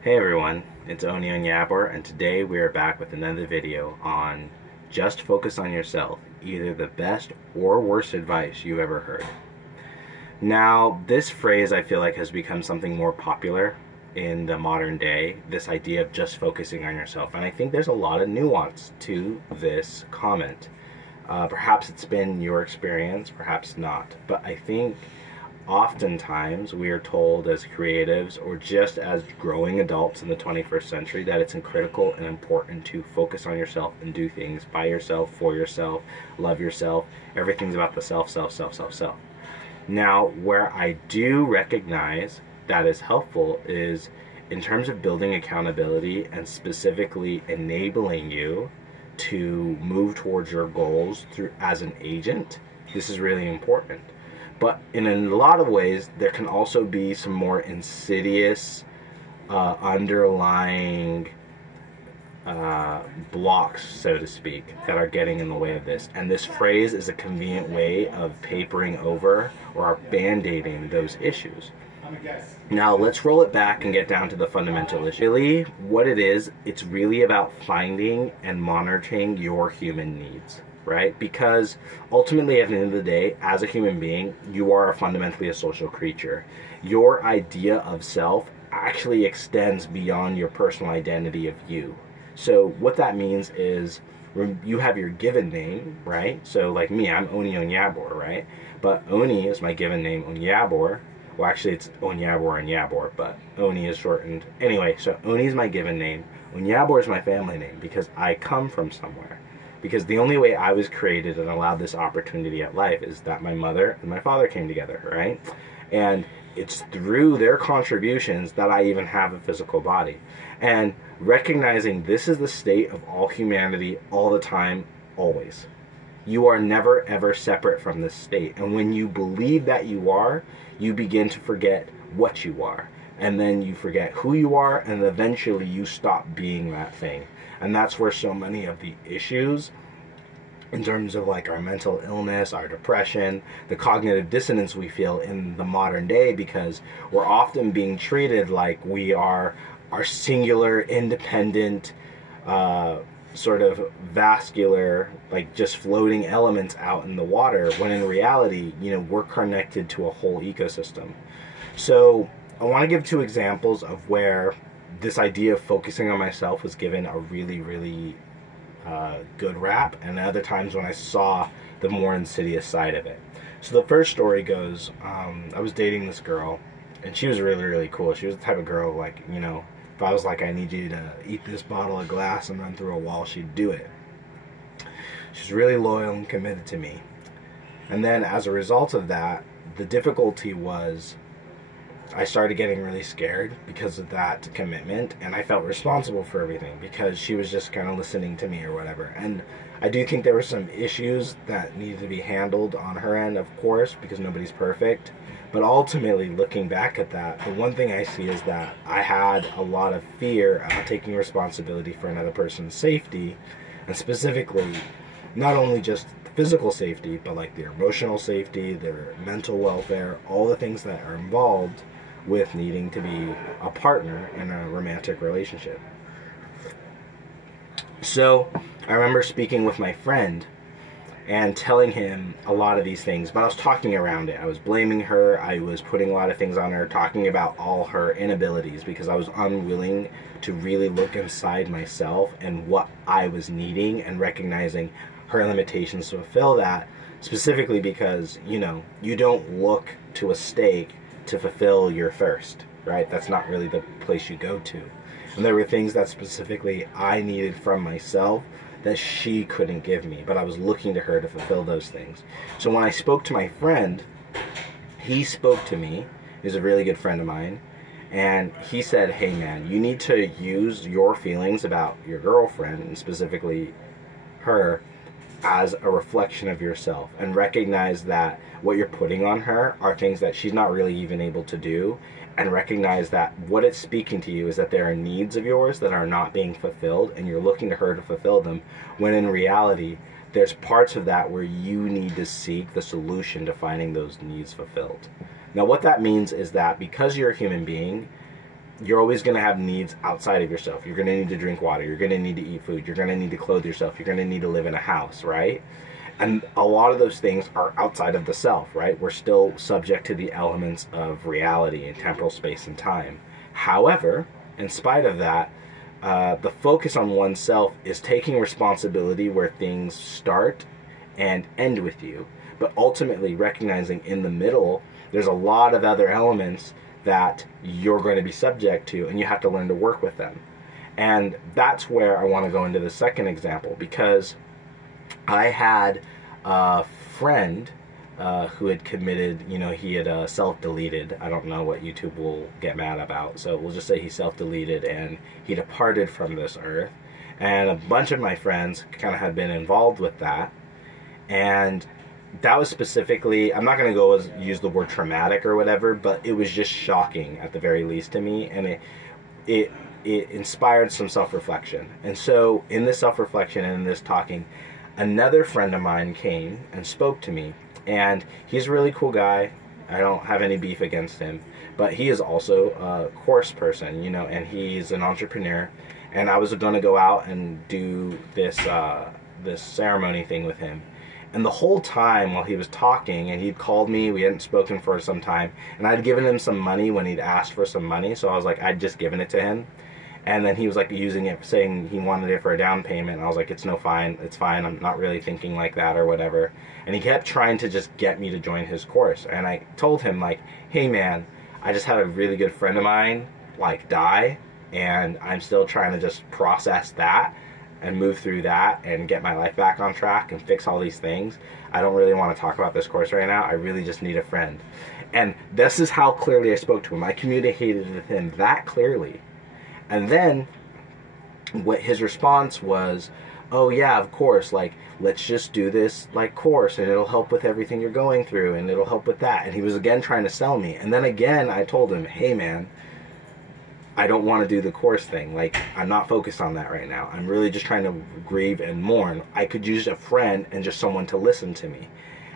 Hey everyone, it's Oni on Yabor, and today we are back with another video on just focus on yourself, either the best or worst advice you ever heard. Now, this phrase I feel like has become something more popular in the modern day, this idea of just focusing on yourself, and I think there's a lot of nuance to this comment. Perhaps it's been your experience, perhaps not, but I think oftentimes we are told as creatives or just as growing adults in the 21st century that it's critical and important to focus on yourself and do things by yourself, for yourself, love yourself. Everything's about the self. Now, where I do recognize that is helpful is in terms of building accountability and specifically enabling you to move towards your goals through as an agent. This is really important. But in a lot of ways, there can also be some more insidious, underlying blocks, so to speak, that are getting in the way of this. And this phrase is a convenient way of papering over or band-aiding those issues. Now, let's roll it back and get down to the fundamental issue. Really, what it is, it's really about finding and monitoring your human needs. Right? Because ultimately at the end of the day, as a human being, you are fundamentally a social creature. Your idea of self actually extends beyond your personal identity of you. So what that means is you have your given name, right? So like me, I'm Oni Onyabor, right? But Oni is my given name, Onyabor. Well, actually it's Onyabor and Yabor, but Oni is shortened. Anyway, so Oni is my given name. Onyabor is my family name because I come from somewhere. Because the only way I was created and allowed this opportunity at life is that my mother and my father came together, right? And it's through their contributions that I even have a physical body. And recognizing this is the state of all humanity all the time, always. You are never ever separate from this state. And when you believe that you are, you begin to forget what you are. And then you forget who you are, and eventually you stop being that thing. And that's where so many of the issues in terms of like our mental illness, our depression, the cognitive dissonance we feel in the modern day, because we're often being treated like we are our singular, independent, sort of vascular, like just floating elements out in the water, when in reality, you know, we're connected to a whole ecosystem. So I want to give two examples of where this idea of focusing on myself was given a really good rap, and other times when I saw the more insidious side of it. So the first story goes, I was dating this girl, and she was really cool. She was the type of girl, like, you know, if I was like, I need you to eat this bottle of glass and run through a wall, she'd do it. She's really loyal and committed to me. And then as a result of that, the difficulty was I started getting really scared because of that commitment, and I felt responsible for everything because she was just kind of listening to me or whatever. And I do think there were some issues that needed to be handled on her end, of course, because nobody's perfect. But ultimately, looking back at that, the one thing I see is that I had a lot of fear about taking responsibility for another person's safety, and specifically, not only just physical safety, but like their emotional safety, their mental welfare, all the things that are involved with needing to be a partner in a romantic relationship. So I remember speaking with my friend and telling him a lot of these things, but I was talking around it. I was blaming her, I was putting a lot of things on her, talking about all her inabilities, because I was unwilling to really look inside myself and what I was needing, and recognizing her limitations to fulfill that, specifically because, you know, you don't look to a steak to fulfill your thirst, right? That's not really the place you go to. And there were things that specifically I needed from myself that she couldn't give me, but I was looking to her to fulfill those things. So when I spoke to my friend, he spoke to me. He's a really good friend of mine, and he said, hey man, you need to use your feelings about your girlfriend, and specifically her, as a reflection of yourself, and recognize that what you're putting on her are things that she's not really even able to do, and recognize that what it's speaking to you is that there are needs of yours that are not being fulfilled, and you're looking to her to fulfill them, when in reality there's parts of that where you need to seek the solution to finding those needs fulfilled. Now what that means is that because you're a human being, you're always going to have needs outside of yourself. You're going to need to drink water. You're going to need to eat food. You're going to need to clothe yourself. You're going to need to live in a house, right? And a lot of those things are outside of the self, right? We're still subject to the elements of reality and temporal space and time. However, in spite of that, the focus on oneself is taking responsibility where things start and end with you, but ultimately recognizing in the middle there's a lot of other elements that you're going to be subject to, and you have to learn to work with them. And that's where I want to go into the second example, because I had a friend who had committed, he had self-deleted. I don't know what YouTube will get mad about, so we'll just say he self-deleted and he departed from this earth. And a bunch of my friends kind of had been involved with that. And that was specifically, I'm not going to use the word traumatic or whatever, but it was just shocking at the very least to me, and it inspired some self-reflection. And so in this self-reflection and in this talking, another friend of mine came and spoke to me, and he's a really cool guy. I don't have any beef against him, but he is also a course person, and he's an entrepreneur, and I was going to go out and do this ceremony thing with him. And the whole time while he was talking, and he'd called me, we hadn't spoken for some time, and I'd given him some money when he'd asked for some money, so I was like, I'd just given it to him. And then he was like using it, saying he wanted it for a down payment, and I was like, it's fine, I'm not really thinking like that or whatever. And he kept trying to just get me to join his course, and I told him, like, hey man, I just had a really good friend of mine, like, die, and I'm still trying to just process that and move through that and get my life back on track and fix all these things. I don't really want to talk about this course right now. I really just need a friend. And this is how clearly I spoke to him. I communicated with him that clearly. And then what his response was, oh yeah, of course, like, let's just do this like course and it'll help with everything you're going through and it'll help with that. And he was again trying to sell me. And then again I told him, hey man, I don't want to do the course thing. Like, I'm not focused on that right now. I'm really just trying to grieve and mourn. I could use a friend and just someone to listen to me.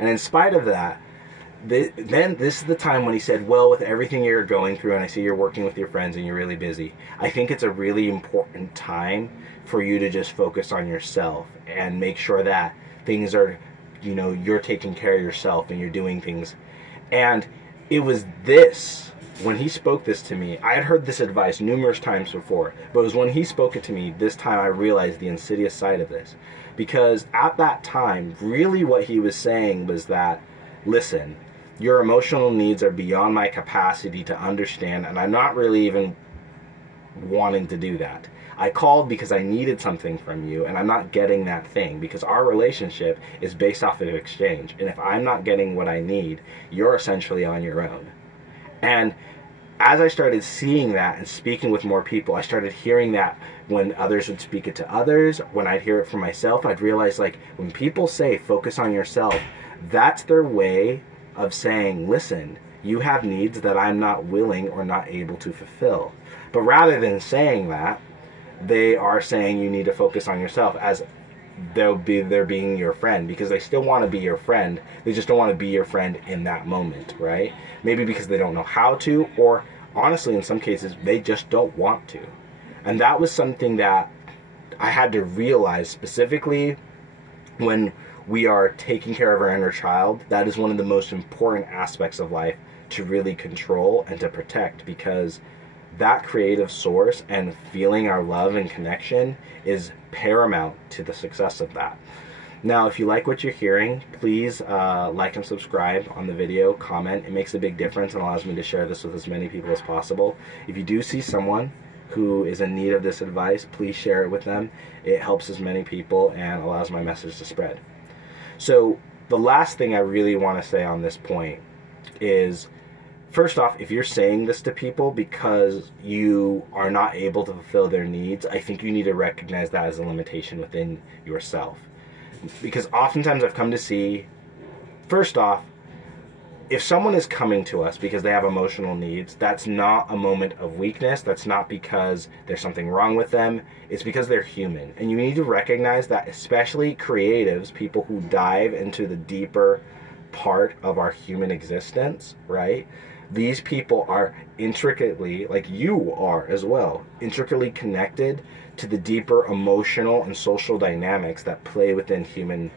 And in spite of that, then this is the time when he said, well, with everything you're going through, and I see you're working with your friends and you're really busy, I think it's a really important time for you to just focus on yourself and make sure that things are, you're taking care of yourself and you're doing things. And it was this, when he spoke this to me, I had heard this advice numerous times before, but it was when he spoke it to me, this time I realized the insidious side of this. Because at that time, really what he was saying was that, listen, your emotional needs are beyond my capacity to understand, and I'm not really even wanting to do that. I called because I needed something from you, and I'm not getting that thing, because our relationship is based off of exchange. And if I'm not getting what I need, you're essentially on your own. And as I started seeing that and speaking with more people, I started hearing that when others would speak it to others, when I'd hear it from myself, I'd realize, like, when people say focus on yourself, that's their way of saying, listen, you have needs that I'm not willing or not able to fulfill. But rather than saying that, they are saying you need to focus on yourself, as they're being your friend, because they still want to be your friend. They just don't want to be your friend in that moment, right? Maybe because they don't know how to, or honestly, in some cases, they just don't want to. And that was something that I had to realize specifically when we are taking care of our inner child. That is one of the most important aspects of life to really control and to protect, because that creative source and feeling our love and connection is paramount to the success of that. Now, if you like what you're hearing, please like and subscribe on the video, comment. It makes a big difference and allows me to share this with as many people as possible. If you do see someone who is in need of this advice, please share it with them. It helps as many people and allows my message to spread. So the last thing I really want to say on this point is, first off, if you're saying this to people because you are not able to fulfill their needs, I think you need to recognize that as a limitation within yourself. Because oftentimes I've come to see, first off, if someone is coming to us because they have emotional needs, that's not a moment of weakness. That's not because there's something wrong with them. It's because they're human. And you need to recognize that, especially creatives, people who dive into the deeper part of our human existence, right? These people are intricately, like you are as well, intricately connected to the deeper emotional and social dynamics that play within human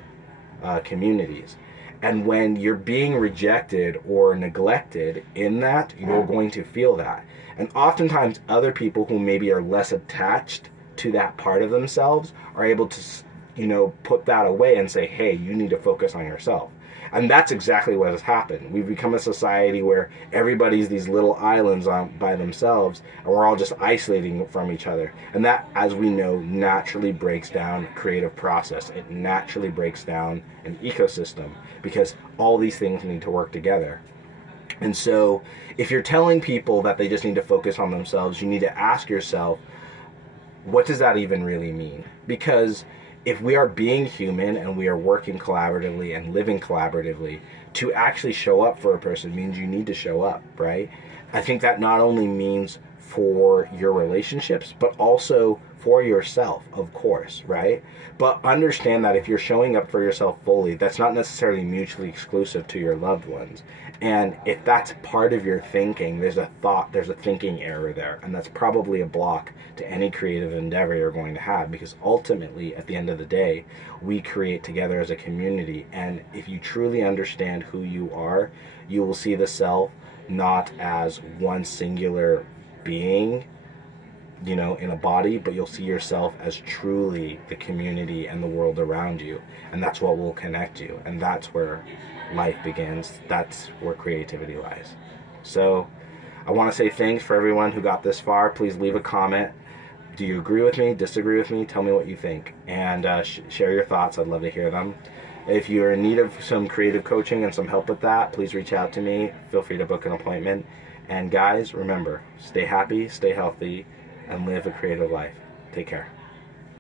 communities. And when you're being rejected or neglected in that, you're going to feel that. And oftentimes other people who maybe are less attached to that part of themselves are able to, put that away and say, hey, you need to focus on yourself. And that's exactly what has happened. We've become a society where everybody's these little islands by themselves, and we're all just isolating from each other. And that, as we know, naturally breaks down creative process. It naturally breaks down an ecosystem, because all these things need to work together. And so if you're telling people that they just need to focus on themselves, you need to ask yourself, what does that even really mean? Because if we are being human and we are working collaboratively and living collaboratively, to actually show up for a person means you need to show up, right? I think that not only means for your relationships, but also for yourself, of course, right? But understand that if you're showing up for yourself fully, that's not necessarily mutually exclusive to your loved ones. And if that's part of your thinking, there's a thinking error there. And that's probably a block to any creative endeavor you're going to have, because ultimately, at the end of the day, we create together as a community. And if you truly understand who you are, you will see the self not as one singular being, in a body, but you'll see yourself as truly the community and the world around you. And that's what will connect you. And that's where life begins. That's where creativity lies. So I want to say thanks for everyone who got this far. Please leave a comment. Do you agree with me? Disagree with me? Tell me what you think. And share your thoughts. I'd love to hear them. If you're in need of some creative coaching and some help with that, please reach out to me. Feel free to book an appointment. And guys, remember, stay happy, stay healthy, and live a creative life. Take care.